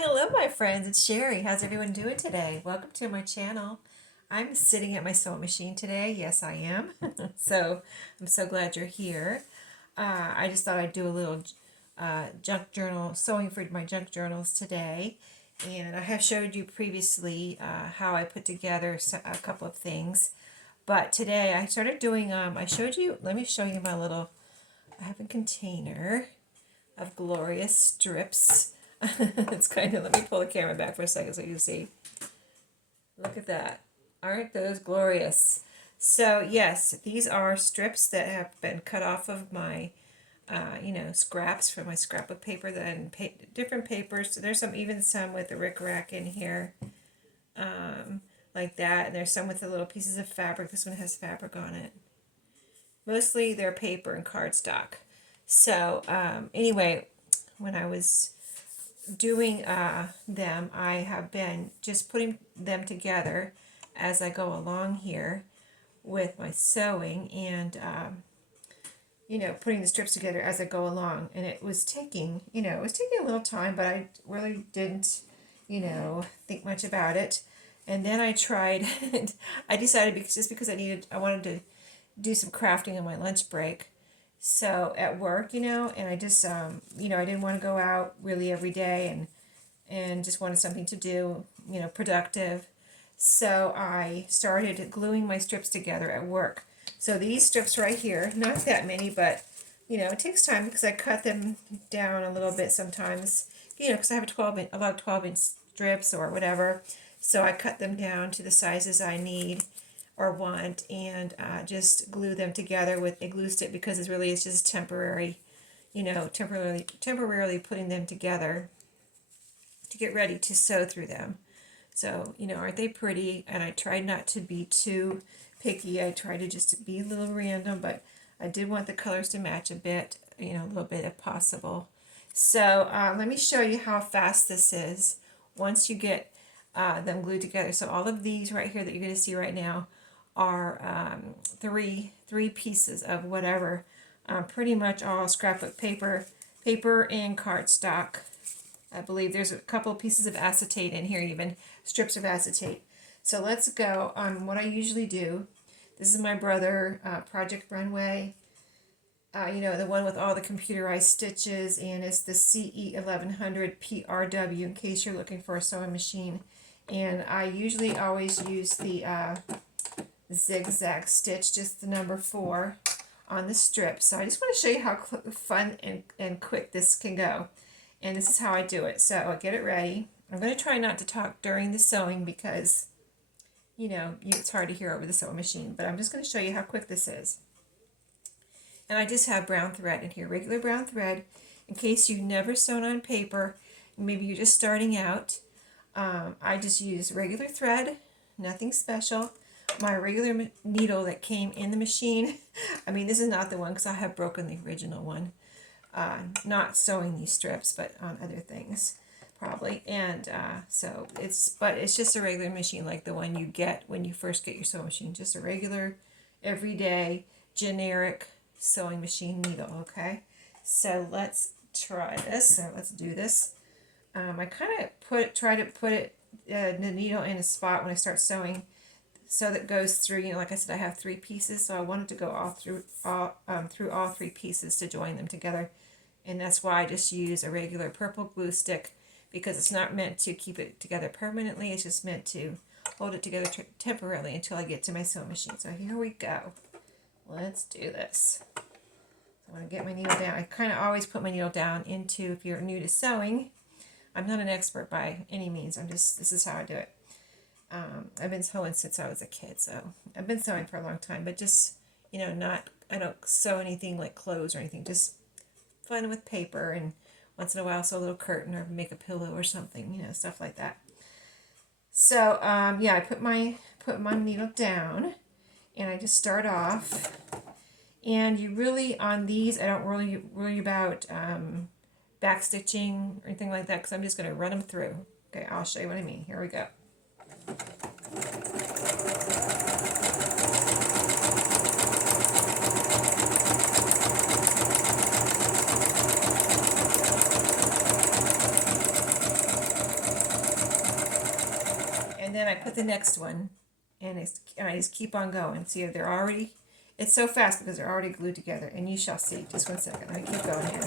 Hello, my friends. It's Sheree. How's everyone doing today? Welcome to my channel. I'm sitting at my sewing machine today. Yes, I am. So I'm so glad you're here. I just thought I'd do a little junk journal sewing for my junk journals today. And I have showed you previously how I put together a couple of things. But today I started doing, I showed you, let me show you my little, I have a container of glorious strips. It's kind of, let me pull the camera back for a second so you can see. Look at that. Aren't those glorious? So yes, these are strips that have been cut off of my, scraps from my scrapbook paper and different papers. So there's even some with the rickrack in here, like that. And there's some with the little pieces of fabric. This one has fabric on it. Mostly they're paper and cardstock. So anyway, when I was doing them, I have been just putting them together as I go along here with my sewing and putting the strips together as I go along. And it was taking a little time, but I really didn't think much about it. And then I tried I decided because I wanted to do some crafting on my lunch break. So at work, and I just, I didn't want to go out really every day and just wanted something to do, productive. So I started gluing my strips together at work. So these strips right here, not that many, but, it takes time because I cut them down a little bit sometimes, because I have a lot of 12-inch strips or whatever. So I cut them down to the sizes I need or want, and just glue them together with a glue stick because it's just temporarily putting them together to get ready to sew through them. So, aren't they pretty? And I tried not to be too picky. I tried to just be a little random, but I did want the colors to match a bit, a little bit if possible. So let me show you how fast this is once you get them glued together. So all of these right here that you're going to see right now are three pieces of whatever, pretty much all scrapbook paper and cardstock. I believe there's a couple pieces of acetate in here, even strips of acetate. So let's go on what I usually do. This is my brother Project Runway, the one with all the computerized stitches, and it's the CE 1100 PRW in case you're looking for a sewing machine. And I usually always use the zigzag stitch, just the number 4 on the strip. So I just want to show you how fun and quick this can go. And this is how I do it. So I'll get it ready. I'm going to try not to talk during the sewing because, it's hard to hear over the sewing machine. But I'm just going to show you how quick this is. And I just have brown thread in here, regular brown thread, in case you've never sewn on paper. Maybe you're just starting out. I just use regular thread, nothing special. My regular needle that came in the machine. I mean, this is not the one because I have broken the original one. Not sewing these strips, but on other things, probably. And so it's just a regular machine like the one you get when you first get your sewing machine. Just a regular, everyday, generic sewing machine needle, okay? So let's try this. So let's do this. I kind of try to put the needle in a spot when I start sewing so that goes through, like I said, I have 3 pieces, so I wanted to go through all 3 pieces to join them together. And that's why I just use a regular purple glue stick, because it's not meant to keep it together permanently. It's just meant to hold it together temporarily until I get to my sewing machine. So here we go. Let's do this. I want to get my needle down. I kind of always put my needle down into, if you're new to sewing, I'm not an expert by any means. This is how I do it. I've been sewing since I was a kid, so I've been sewing for a long time, but just, I don't sew anything like clothes or anything, just fun with paper, and once in a while sew a little curtain or make a pillow or something, stuff like that. So, I put my needle down, and I just start off, and you really, on these, I don't really worry about back stitching or anything like that, because I'm just going to run them through. Okay, I'll show you what I mean. Here we go. then I put the next one, and I just keep on going. See, they're already, it's so fast because they're already glued together, and you shall see. Just 1 second. Let me keep going here.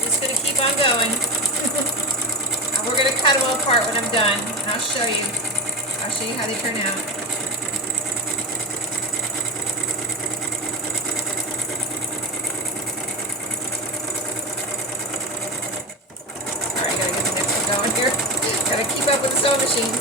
Just going to keep on going. And we're going to cut them all apart when I'm done. And I'll show you. I'll show you how they turn out. Alright, I gotta get the next one going here. Gotta keep up with the sewing machine.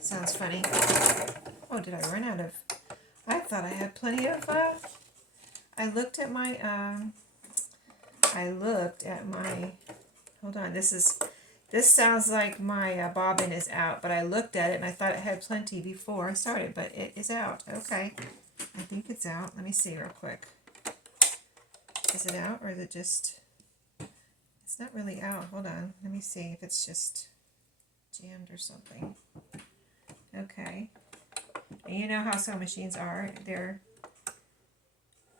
Sounds funny. Oh, did I run out of... I thought I had plenty of... I looked at my... Hold on, this sounds like my bobbin is out, but I looked at it and I thought it had plenty before I started, but it is out. Okay. I think it's out. Let me see real quick. Is it out, or is it just... It's not really out. Hold on. Let me see if it's just jammed or something. Okay. And you know how sewing machines are.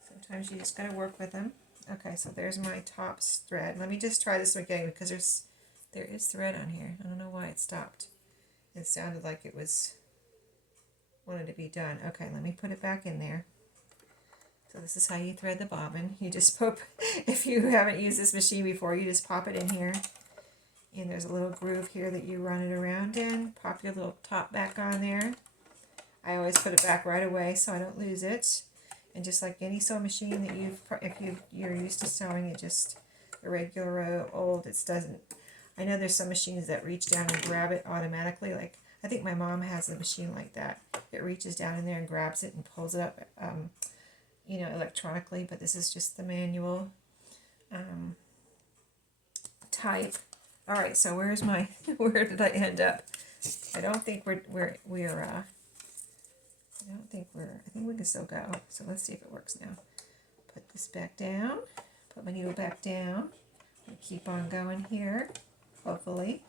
Sometimes you just gotta work with them. Okay, so there's my top thread. Let me just try this again because there is thread on here. I don't know why it stopped. It sounded like it wanted to be done. Okay, let me put it back in there. So this is how you thread the bobbin. You just pop, if you haven't used this machine before, you just pop it in here. And there's a little groove here that you run it around in. Pop your little top back on there. I always put it back right away so I don't lose it. And just like any sewing machine that you're used to sewing, it just, a regular old, it doesn't. I know there's some machines that reach down and grab it automatically. Like, I think my mom has a machine like that. It reaches down in there and grabs it and pulls it up, electronically. But this is just the manual type. All right, so where's my, where did I end up? I don't think I think we can still go. So let's see if it works now. Put this back down, put my needle back down, and keep on going here, hopefully.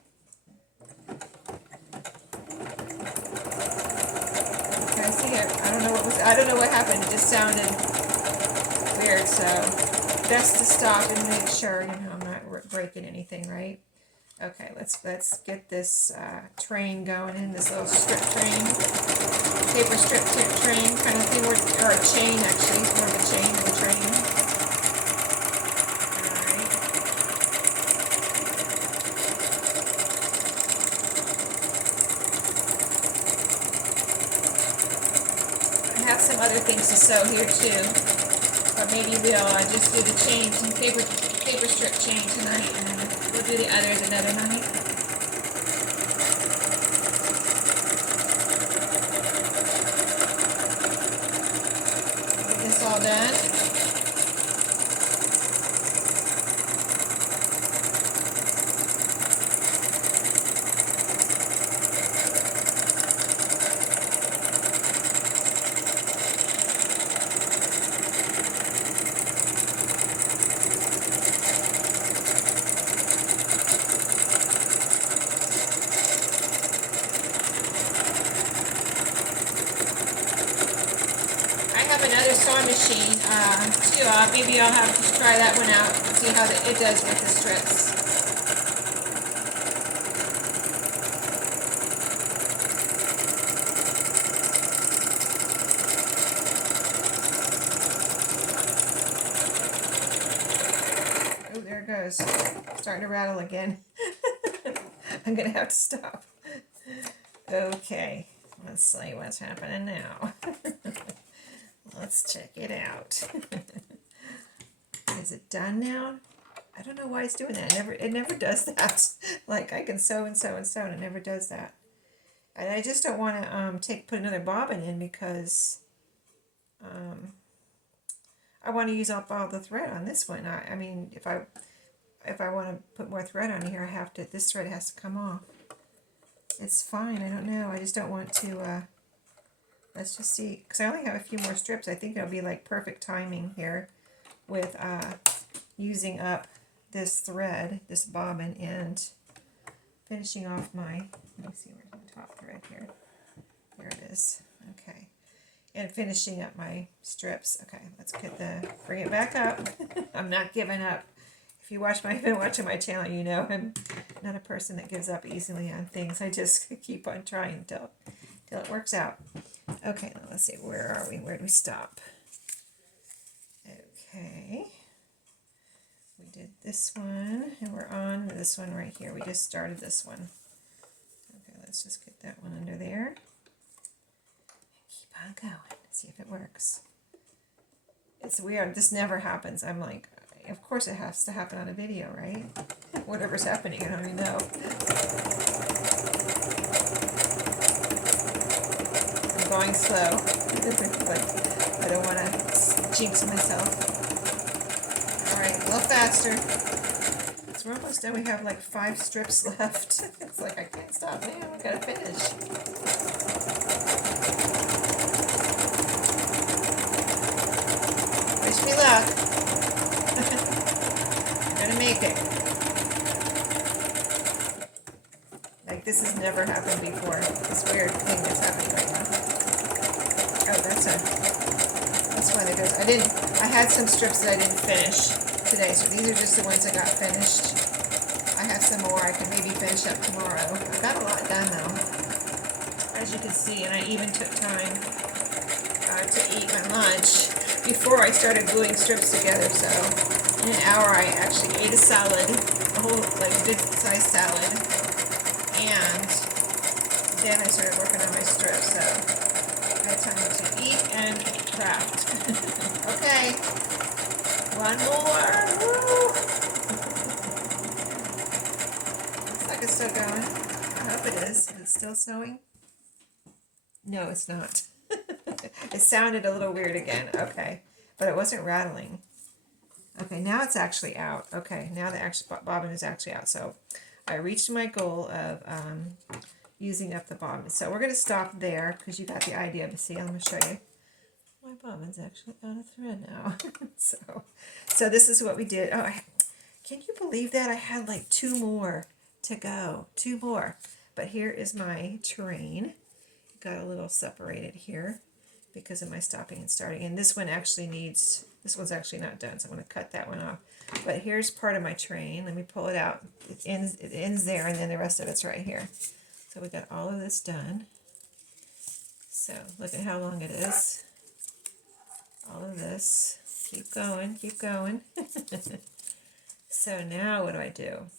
Okay, see it. I don't know what happened. It just sounded weird, so best to stop and make sure, I'm not breaking anything, right? Okay, let's get this train going in, this little strip train, paper strip train kind of thing, or a chain actually, it's more of a chain than a train. Alright. I have some other things to sew here too, but maybe we'll just do the chain, paper strip chain tonight, and then we'll do the others another night. Get this all done. Another sewing machine too. Maybe I'll have to try that one out and see how it does with the strips. Oh, there it goes. Starting to rattle again. I'm gonna have to stop. Okay, let's see what's happening now. Let's check it out. Is it done now? I don't know why it's doing that. It never does that. Like I can sew and sew and sew and it never does that. And I just don't want to put another bobbin in because I want to use up all the thread on this one. I mean, if I want to put more thread on here, this thread has to come off. It's fine. I don't know. I just don't want to, let's just see. Because I only have a few more strips. I think it'll be like perfect timing here with using up this thread, this bobbin, and finishing off my, let me see, where's my top thread here. Here it is. Okay. And finishing up my strips. Okay, let's bring it back up. I'm not giving up. If you been watching my channel, you know I'm not a person that gives up easily on things. I just keep on trying until it works out. Okay, now let's see, where are we? Where do we stop? Okay. We did this one, and we're on this one right here. We just started this one. Okay, let's just get that one under there. Keep on going. See if it works. It's weird. This never happens. I'm like, of course it has to happen on a video, right? Whatever's happening, I don't even know. I'm going slow, but I don't want to jinx myself. All right, a little faster. So we're almost done. We have like 5 strips left. It's like I can't stop now. I gotta finish. Wish me luck. I'm gonna make it. Like this has never happened before. This weird thing that's happening right now. Oh, that's why there goes. I had some strips that I didn't finish today, so these are just the ones I got finished. I have some more I can maybe finish up tomorrow. I got a lot done though, as you can see, and I even took time to eat my lunch before I started gluing strips together. So in an hour I actually ate a salad, a whole like good sized salad, and then I started working on my strips. So I had time to eat and craft. Okay, one more. Woo! Looks like it's still going. I hope it is. Is it still sewing? No, it's not. It sounded a little weird again. Okay, but it wasn't rattling. Okay, now it's actually out. Okay, now the actual bobbin is actually out. So I reached my goal of using up the bobbin. So we're going to stop there because you got the idea. But see, I'm going to show you. My bobbin's actually out of thread now. so this is what we did. Oh, can you believe that? I had like 2 more to go. 2 more. But here is my terrain. Got a little separated here because of my stopping and starting. And this one actually needs, this one's actually not done, so I'm going to cut that one off. But here's part of my train. Let me pull it out. It ends there, and then the rest of it's right here. So we got all of this done. So look at how long it is. All of this. Keep going, keep going. So now what do?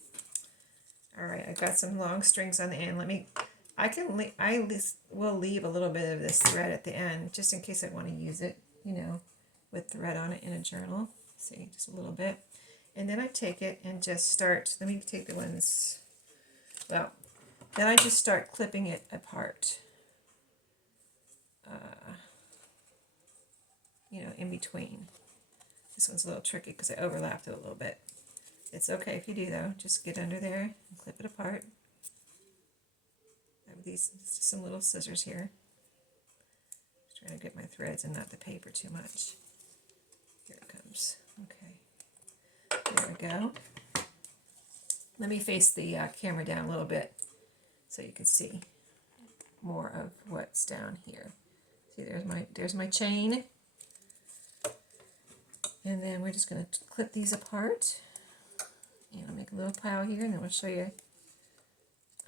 All right, I've got some long strings on the end. I will leave a little bit of this thread at the end, just in case I want to use it, you know, with thread on it in a journal. See, just a little bit. And then I take it and just start, let me take the ones, well, then I just start clipping it apart. You know, in between. This one's a little tricky because I overlapped it a little bit. It's okay if you do though. Just get under there and clip it apart. I have these, some little scissors here. Just trying to get my threads and not the paper too much. Here it comes. Okay. There we go. Let me face the camera down a little bit so you can see more of what's down here. See, there's my chain. And then we're just going to clip these apart. And I'll make a little pile here, and then we'll show you.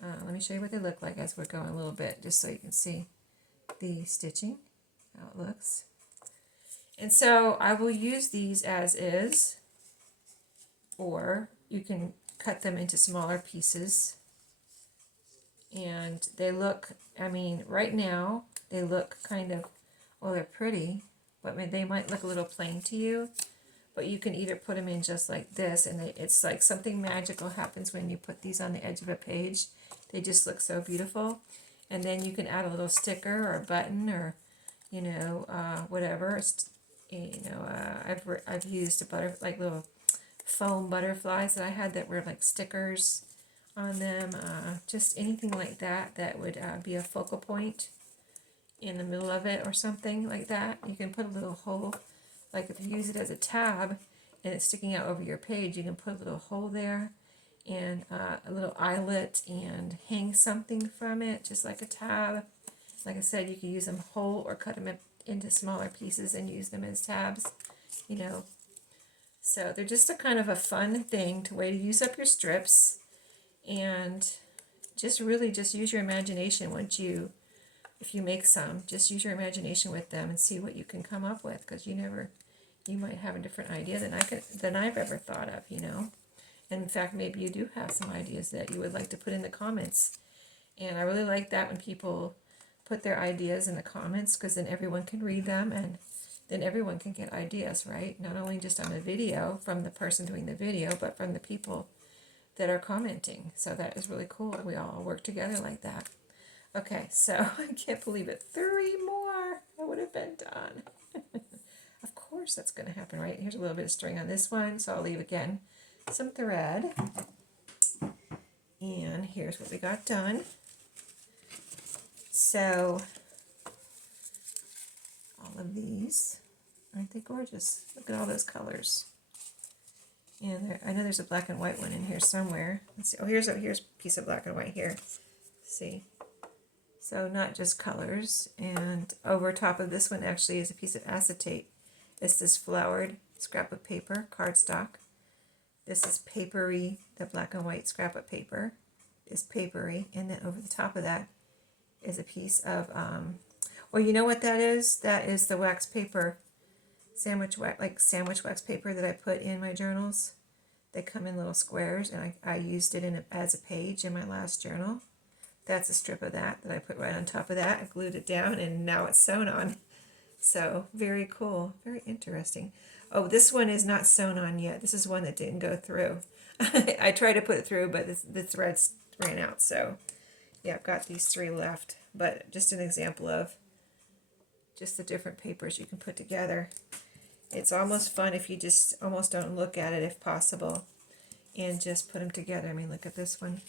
Let me show you what they look like as we're going a little bit, just so you can see the stitching, how it looks. And so I will use these as is, or you can cut them into smaller pieces And they look, I mean, right now, they look kind of, well, they're pretty, but they might look a little plain to you. But you can either put them in just like this, and it's like something magical happens when you put these on the edge of a page. They just look so beautiful. And then you can add a little sticker or a button or, whatever. I've used like little foam butterflies that I had that were like stickers on them. Just anything like that that would be a focal point in the middle of it or something like that. You can put a little hole, like if you use it as a tab and it's sticking out over your page, you can put a little hole there and a little eyelet and hang something from it, just like a tab. Like I said, you can use them whole or cut them into smaller pieces and use them as tabs, you know. So they're just a kind of a fun thing to way to use up your strips, and just really just use your imagination if you make some, just use your imagination with them and see what you can come up with, because you might have a different idea than I've ever thought of, you know. And in fact, maybe you do have some ideas that you would like to put in the comments. And I really like that when people put their ideas in the comments, because then everyone can read them and then everyone can get ideas, right? Not only just on the video from the person doing the video, but from the people that are commenting. So that is really cool. We all work together like that. Okay, so I can't believe it. 3 more. I would have been done. Of course that's going to happen, right? Here's a little bit of string on this one, so I'll leave again some thread. And here's what we got done. So all of these, aren't they gorgeous? Look at all those colors. And I know there's a black and white one in here somewhere. Let's see. Oh, here's a piece of black and white here. Let's see. So not just colors. And over top of this one actually is a piece of acetate. It's this flowered scrapbook paper, cardstock. This is papery. The black and white scrapbook paper is papery. And then over the top of that is a piece of, well, you know what that is? That is the wax paper, sandwich wax paper that I put in my journals. They come in little squares, and I used it as a page in my last journal. That's a strip of that I put right on top of that. I glued it down, and now it's sewn on. So very cool, very interesting. Oh, this one is not sewn on yet. This is one that didn't go through. I tried to put it through, but the threads ran out. So yeah, I've got these 3 left. But just an example of just the different papers you can put together. It's almost fun if you just almost don't look at it if possible, and just put them together. I mean, look at this one.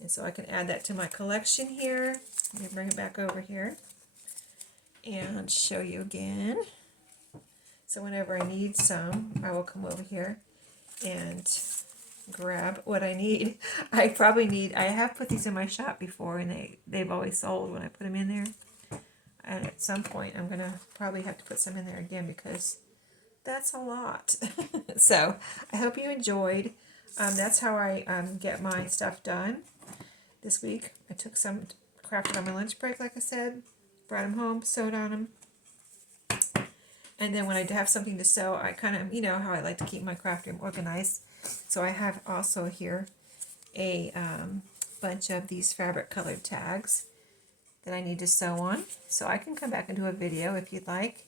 And so I can add that to my collection here. Let me bring it back over here and show you again. So whenever I need some, I will come over here and grab what I need. I have put these in my shop before, and they've always sold when I put them in there. And at some point, I'm going to probably have to put some in there again, because that's a lot. So I hope you enjoyed. That's how I get my stuff done this week. I took some, crafted on my lunch break, like I said, brought them home, sewed on them. And then when I have something to sew, I kind of, you know how I like to keep my craft room organized. So I have also here a bunch of these fabric colored tags that I need to sew on. So I can come back and do a video if you'd like,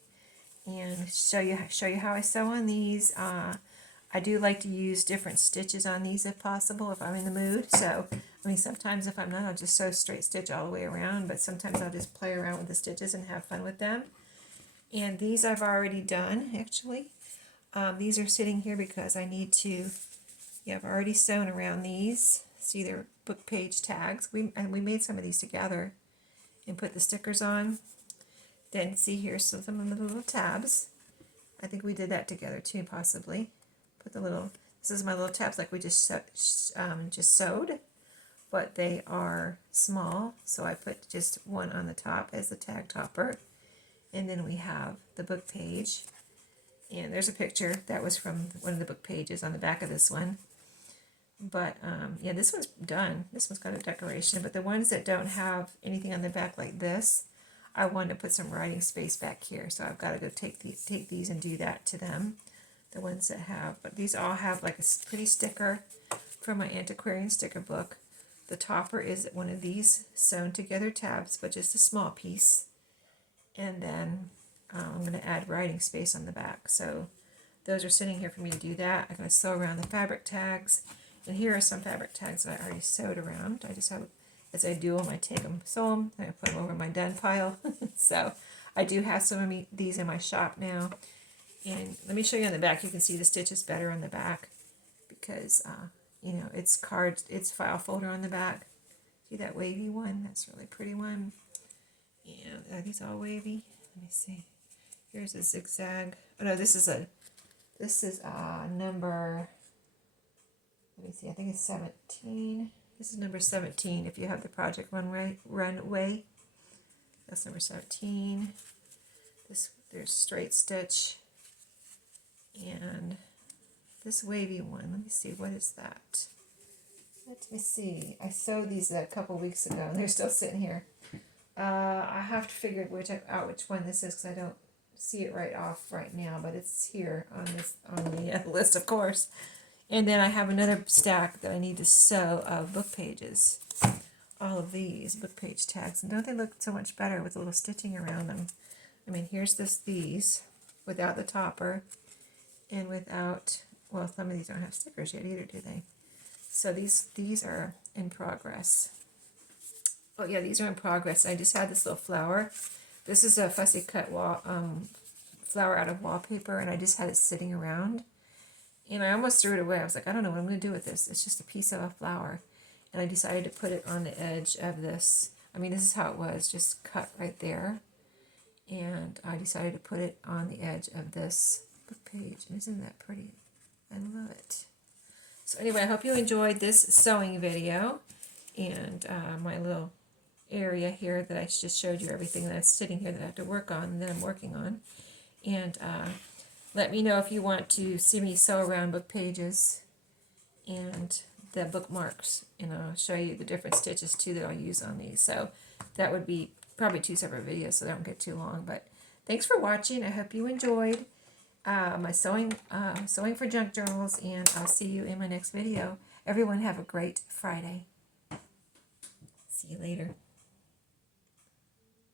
and show you how I sew on these. I do like to use different stitches on these if possible, if I'm in the mood. So, I mean, sometimes if I'm not, I'll just sew straight stitch all the way around, but sometimes I'll just play around with the stitches and have fun with them. And these I've already done, actually. These are sitting here because I need to, I've already sewn around these. See, they're book page tags. We made some of these together and put the stickers on. Then see here, so some of the little tabs. I think we did that together too, possibly. Put the little, this is my little tabs like we just sewed, but they are small, so I put just one on the top as the tag topper. And then we have the book page, and there's a picture that was from one of the book pages on the back of this one. But yeah, this one's done. This one's got a decoration, but the ones that don't have anything on the back like this, I wanted to put some writing space back here, so I've got to go take these and do that to them. The ones that have, but these all have like a pretty sticker from my antiquarian sticker book The topper is one of these sewn together tabs, but just a small piece. And then I'm going to add writing space on the back. So those are sitting here for me to do that. I'm going to sew around the fabric tags. And here are some fabric tags that I already sewed around. I just have, as I do them, I take them, sew them, and I put them over my done pile. So I do have some of these in my shop now. And let me show you on the back. You can see the stitches better on the back because, you know, it's cards, it's file folder on the back. See that wavy one? That's a really pretty one. And are these all wavy? Let me see. Here's a zigzag. Oh no, this is number, let me see, I think it's 17. This is number 17 if you have the Project Runway. That's number 17. There's straight stitch. And this wavy one, let me see, what is that? Let me see. I sewed these a couple weeks ago and they're still sitting here. I have to figure out which one this is because I don't see it right off right now, but it's here on the list, of course. And then I have another stack that I need to sew of book pages. All of these book page tags, and don't they look so much better with a little stitching around them? I mean, here's these without the topper and without, well, some of these don't have stickers yet either, do they? So these are in progress. Oh yeah, these are in progress. I just had this little flower. This is a fussy cut flower out of wallpaper, and I just had it sitting around. And I almost threw it away. I was like, I don't know what I'm going to do with this. It's just a piece of a flower. And I decided to put it on the edge of this. I mean, this is how it was, just cut right there. And I decided to put it on the edge of this book page. And isn't that pretty? I love it. So anyway, I hope you enjoyed this sewing video. And my little area here that I just showed you everything that's sitting here that I have to work on and that I'm working on. And let me know if you want to see me sew around book pages and the bookmarks, and I'll show you the different stitches too that I'll use on these. So that would be probably 2 separate videos so they don't get too long. But thanks for watching. I hope you enjoyed my sewing for junk journals, and I'll see you in my next video. Everyone have a great Friday. See you later.